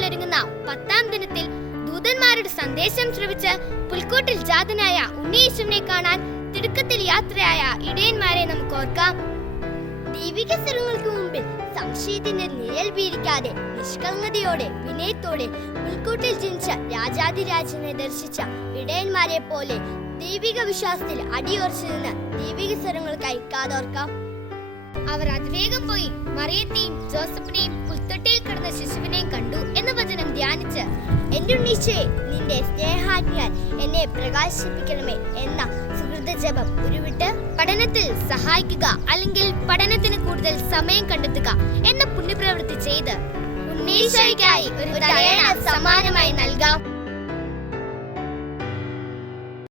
പെരുന്നാളിനൊരുങ്ങുന്ന 10ാം ദിനത്തിൽ ദൂതന്മാരുടെ സന്ദേശം ശ്രവിച്ച് പുൽക്കൂട്ടിൽ ജാതനായ ഉണ്ണിയേശുവിനെ കാണാൻ തിടുക്കത്തിൽ യാത്രയായ ഇടയന്മാരെ നമുക്ക് ഓർക്കാം. ദൈവിക സ്വരങ്ങൾക്ക് മുമ്പിൽ സംശയത്തിന്റെ നിഴൽ വീഴിക്കാതെ നിഷ്കളങ്കതയോടെ വിനയത്തോടെ പുൽക്കൂട്ടിൽ ജനിച്ച രാജാതിരാജനെ ദർശിച്ച ഇടയന്മാരെ പോലെ ദൈവിക വിശ്വാസത്തിൽ അടിയുറച്ചു നിന്ന് ദൈവിക സ്വരങ്ങൾക്കായി കാതോർക്കാം. അവർ അതിവേഗം പോയി മറിയത്തെയും ജോസഫിനെയും പുൽത്തൊട്ടിയിൽ കിടന്ന ശിശുവിനെയും കണ്ടു എന്ന വചനം ധ്യാനിച്ച് എന്റെ ഉണ്ണീശോയെ നിന്റെ സ്നേഹാജ്ഞയാൽ എന്നെ പ്രകാശിപ്പിക്കണമേ എന്ന സുഹൃത ജപം ഉരുവിട്ട് പഠനത്തിൽ സഹായിക്കുക അല്ലെങ്കിൽ പഠനത്തിന് കൂടുതൽ സമയം കണ്ടെത്തുക എന്ന പുണ്യപ്രവൃത്തി ചെയ്ത് ഉണ്ണീശോയ്ക്കായി ഒരു തലയണ സമ്മാനമായി നൽകാം.